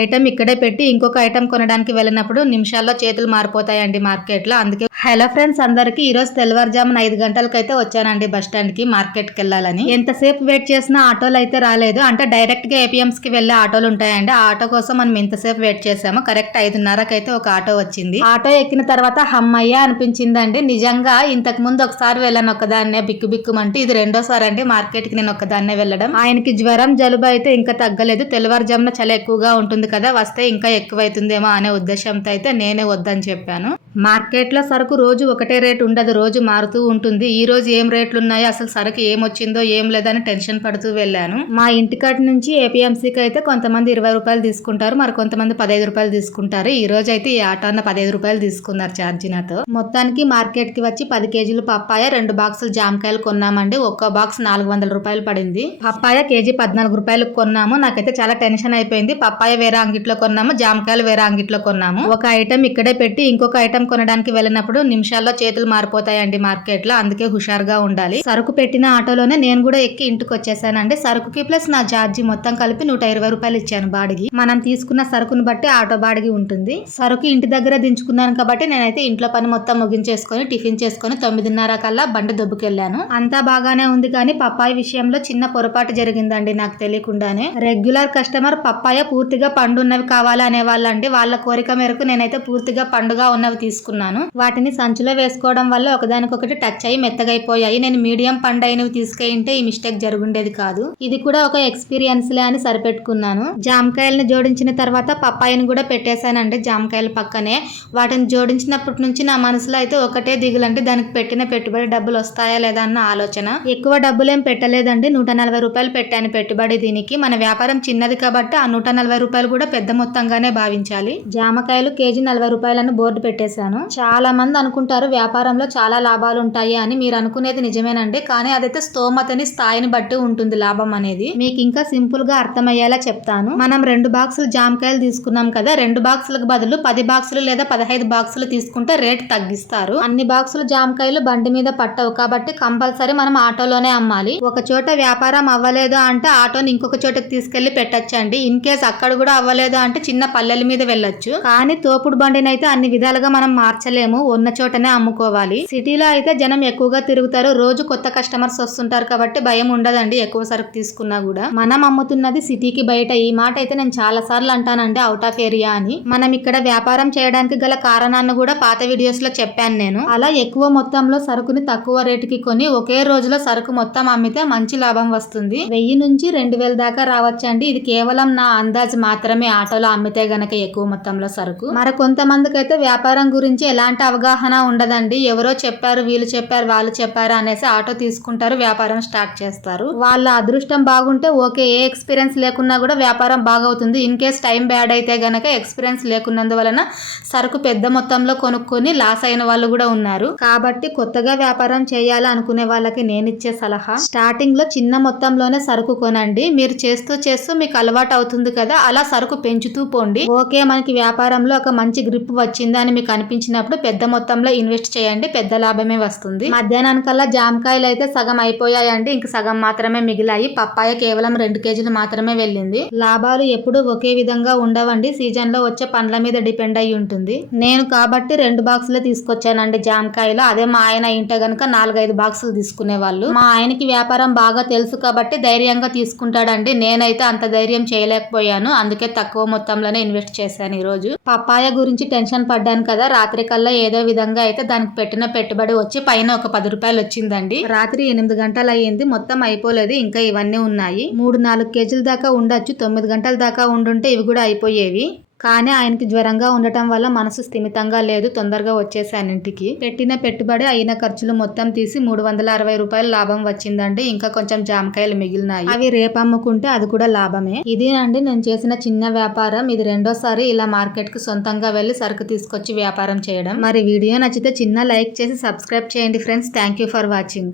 Item ఇక్కడే పెట్టి ఇంకొక ఐటెం కొనడానికి వెళ్ళినప్పుడు నిమిషాల్లో చేతులు మారిపోతాయండి మార్కెట్లో. అందుకే హలో ఫ్రెండ్స్, అందరికి ఈ రోజు తెల్లవారుజామున 5 గంటలకైతే వచ్చానండి బస్ స్టాండ్ కి మార్కెట్ కి వెళ్ళాలని. ఎంతసేపు వెయిట్ చేసినా ఆటోలు అయితే రాలేదు. అంటే డైరెక్ట్ గా ఏపీఎంస్ కి వెళ్లే ఆటోలు ఉంటాయండి. ఆ ఆటో కోసం మనం ఇంతసేపు వెయిట్ చేసాము. కరెక్ట్ 5:30కి అయితే ఒక ఆటో వచ్చింది. ఆటో ఎక్కిన తర్వాత హమ్మయ్య అనిపించిందండి. నిజంగా ఇంతకు ముందు ఒకసారి వెళ్ళాను ఒక్కదాన్నే బిక్కు బిక్కుమంటే, ఇది రెండోసారి అండి మార్కెట్ కి నేను ఒక్కదాన్నే వెళ్ళడం. ఆయనకి జ్వరం జలుబు అయితే ఇంకా తగ్గలేదు. తెల్లవారుజామున చాలా ఎక్కువగా ఉంటుంది కదా, వస్తే ఇంకా ఎక్కువైతుందేమో అనే ఉద్దేశంతో అయితే నేనే వద్దని చెప్పాను. మార్కెట్ లో సరుకు రోజు ఒకటే రేటు ఉండదు, రోజు మారుతూ ఉంటుంది. ఈ రోజు ఏం రేట్లు ఉన్నాయో, అసలు సరుకు ఏమొచ్చిందో ఏం లేదని టెన్షన్ పడుతూ వెళ్ళాను. మా ఇంటికాటి నుంచి ఏపీఎంసీకి అయితే కొంతమంది 20 రూపాయలు తీసుకుంటారు, మరి కొంతమంది 15 రూపాయలు తీసుకుంటారు. ఈ రోజు అయితే ఈ ఆటో అన్న 15 రూపాయలు తీసుకున్నారు ఛార్జీ నాతో. మొత్తానికి మార్కెట్ కి వచ్చి 10 కేజీలు పప్పాయ, 2 బాక్సులు జామకాయలు కొన్నామండి. ఒక్కో బాక్స్ 400 రూపాయలు పడింది. పప్పాయ కేజీ 14 రూపాయలకు కొన్నాము. నాకైతే చాలా టెన్షన్ అయిపోయింది. పప్పాయ వేరే అంగిట్లో కొన్నాము, జామకాయలు వేరే అంగిట్లో కొన్నాము. ఒక ఐటెం ఇక్కడే పెట్టి ఇంకొక ఐటెం కొనడానికి వెళ్ళినప్పుడు నిమిషాల్లో చేతులు మారిపోతాయండి మార్కెట్ లో. అందుకే హుషారుగా ఉండాలి. సరుకు పెట్టిన ఆటోలోనే నేను కూడా ఎక్కి ఇంటికి వచ్చేసానండి. సరుకుకి ప్లస్ నా ఛార్జీ మొత్తం కలిపి 120 రూపాయలు ఇచ్చాను బాడిగి. మనం తీసుకున్న సరుకును బట్టి ఆటో బాడిగి ఉంటుంది. సరుకు ఇంటి దగ్గర దించుకున్నాను కాబట్టి నేనైతే ఇంట్లో పని మొత్తం ముగించేసుకొని టిఫిన్ చేసుకొని 9:30 కల్లా బండి దొబ్బుకెళ్ళాను. అంతా బాగానే ఉంది కానీ పప్పాయ విషయంలో చిన్న పొరపాటు జరిగిందండి నాకు తెలియకుండానే. రెగ్యులర్ కస్టమర్ పప్పాయ పూర్తిగా పండున్నవి కావాలి అనేవాళ్ళండి. వాళ్ళ కోరిక మేరకు నేనైతే పూర్తిగా పండుగా ఉన్నవి తీసుకున్నాను. వాటిని సంచిలో వేసుకోవడం వల్ల ఒకదానికొకటి టచ్ అయ్యి మెత్తగైపోయాయి. నేను మీడియం పండైనవి తీసుకెళ్తే ఈ మిస్టేక్ జరుగుండేది కాదు. ఇది కూడా ఒక ఎక్స్పీరియన్స్ లే అని సరిపెట్టుకున్నాను. జామకాయలను జోడించిన తర్వాత పప్పాయను కూడా పెట్టేశానండి జామకాయల పక్కనే. వాటిని జోడించినప్పటి నుంచి నా మనసులో అయితే ఒకటే దిగులంటే దానికి పెట్టిన పెట్టుబడి డబ్బులు వస్తాయా లేదా అన్న ఆలోచన. ఎక్కువ డబ్బులేం పెట్టలేదండి, 140 రూపాయలు పెట్టాను పెట్టుబడి దీనికి. మన వ్యాపారం చిన్నది కాబట్టి ఆ 140 రూపాయలు కూడా పెద్ద మొత్తంగానే భావించాలి. జామకాయలు కేజీ 40 రూపాయలను బోర్డు పెట్టేశాను. చాలా మంది అనుకుంటారు వ్యాపారంలో చాలా లాభాలు ఉంటాయి అని. మీరు అనుకునేది నిజమేనండి, కానీ అదైతే స్తోమతని స్థాయిని బట్టి ఉంటుంది లాభం అనేది. మీకు ఇంకా సింపుల్ గా అర్థమయ్యేలా చెప్తాను. మనం 2 బాక్సులు జామకాయలు తీసుకున్నాం కదా, 2 బాక్సులకు బదులు 10 బాక్సులు లేదా 15 బాక్సులు తీసుకుంటే రేట్ తగ్గిస్తారు. అన్ని బాక్సులు జామకాయలు బండి మీద పట్టవు కాబట్టి కంపల్సరీ మనం ఆటోలోనే అమ్మాలి. ఒక చోట వ్యాపారం అవ్వలేదు అంటే ఆటోని ఇంకొక చోటకి తీసుకెళ్లి పెట్టచ్చండి. ఇన్ కేస్ అక్కడ కూడా అవ్వలేదు అంటే చిన్న పల్లెల మీద వెళ్ళొచ్చు. కానీ తోపుడు బండిని అయితే అన్ని విధాలుగా మనం మార్చలేము, ఉన్న చోటనే అమ్ముకోవాలి. సిటీలో అయితే జనం ఎక్కువగా తిరుగుతారు, రోజు కొత్త కస్టమర్స్ వస్తుంటారు కాబట్టి భయం ఉండదండి ఎక్కువ సరుకు తీసుకున్నా కూడా. మనం అమ్ముతున్నది సిటీకి బయట. ఈ మాట అయితే నేను చాలా సార్లు అంటానండి, అవుట్ ఆఫ్ ఏరియా అని. మనం ఇక్కడ వ్యాపారం చేయడానికి గల కారణాన్ని కూడా పాత వీడియోస్ లో చెప్పాను నేను. అలా ఎక్కువ మొత్తంలో సరుకుని తక్కువ రేటుకి కొని ఒకే రోజులో సరుకు మొత్తం అమ్మితే మంచి లాభం వస్తుంది. 1000 నుంచి 2000 దాకా రావచ్చండి. ఇది కేవలం నా అందాజు మాత్రమే, ఆటోలో అమ్మితే గనక ఎక్కువ మొత్తంలో సరుకు. మరి కొంతమందికి అయితే వ్యాపారం గురించి ఎలాంటి అవగాహన ఉండదండి. ఎవరో చెప్పారు, వీళ్ళు చెప్పారు, వాళ్ళు చెప్పారు అనేసి ఆటో తీసుకుంటారు, వ్యాపారం స్టార్ట్ చేస్తారు. వాళ్ళ అదృష్టం బాగుంటే ఓకే, ఏ ఎక్స్పీరియన్స్ లేకున్నా కూడా వ్యాపారం బాగవుతుంది. ఇన్ కేస్ టైం బ్యాడ్ అయితే గనక ఎక్స్పీరియన్స్ లేకున్నందువలన సరుకు పెద్ద మొత్తంలో కొనుక్కొని లాస్ అయిన వాళ్ళు కూడా ఉన్నారు. కాబట్టి కొత్తగా వ్యాపారం చేయాలి అనుకునే వాళ్ళకి నేనిచ్చే సలహా, స్టార్టింగ్ లో చిన్న మొత్తంలోనే సరుకు కొనండి. మీరు చేస్తూ చేస్తూ మీకు అలవాటు అవుతుంది కదా, అలా సరుకు పెంచుతూ పోండి. ఓకే, మనకి వ్యాపారంలో ఒక మంచి గ్రిప్ వచ్చింది అని మీకు అనిపించినప్పుడు పెద్ద మొత్తంలో ఇన్వెస్ట్ చేయండి, పెద్ద లాభమే వస్తుంది. మధ్యాహ్నానికల్లా జామకాయలు అయితే సగం అయిపోయాయండి, ఇంక సగం మాత్రమే మిగిలాయి. పప్పాయ కేవలం 2 కేజీలు మాత్రమే వెళ్ళింది. లాభాలు ఎప్పుడూ ఒకే విధంగా ఉండవండి, సీజన్ లో వచ్చే పండ్ల మీద డిపెండ్ అయి ఉంటుంది. నేను కాబట్టి 2 బాక్సులే తీసుకొచ్చానండి జామకాయలు. అదే మా ఆయన ఇంటే గనక 4-5 బాక్సులు తీసుకునే వాళ్ళు. మా ఆయనకి వ్యాపారం బాగా తెలుసు కాబట్టి ధైర్యంగా తీసుకుంటాడండి. నేనైతే అంత ధైర్యం చేయలేకపోయాను, అందుకే తక్కువ మొత్తంలోనే ఇన్వెస్ట్ చేశాను. ఈ రోజు పప్పాయ గురించి టెన్షన్ పడ్డాను కదా, రాత్రి కల్లా ఏదో విధంగా అయితే దానికి పెట్టిన పెట్టుబడి వచ్చి పైన ఒక 10 రూపాయలు వచ్చిందండి. రాత్రి 8 గంటలు అయ్యింది, మొత్తం అయిపోలేదు, ఇంకా ఇవన్నీ ఉన్నాయి. 3-4 కేజీల దాకా ఉండొచ్చు. 9 గంటల దాకా ఉండుంటే ఇవి కూడా అయిపోయేవి. కానీ ఆయనకి జ్వరంగా ఉండటం వల్ల మనసు స్థిమితంగా లేదు, తొందరగా వచ్చేసాను ఇంటికి. పెట్టిన పెట్టుబడి అయిన ఖర్చులు మొత్తం తీసి 360 రూపాయలు లాభం వచ్చిందండి. ఇంకా కొంచెం జామకాయలు మిగిలినాయి, అవి రేపు అమ్ముకుంటే అది కూడా లాభమే. ఇదేనండి నేను చేసిన చిన్న వ్యాపారం. ఇది రెండోసారి ఇలా మార్కెట్ కి సొంతంగా వెళ్లి సరుకు తీసుకొచ్చి వ్యాపారం చేయడం. మరి వీడియో నచ్చితే చిన్న లైక్ చేసి సబ్స్క్రైబ్ చేయండి friends. Thank you for watching.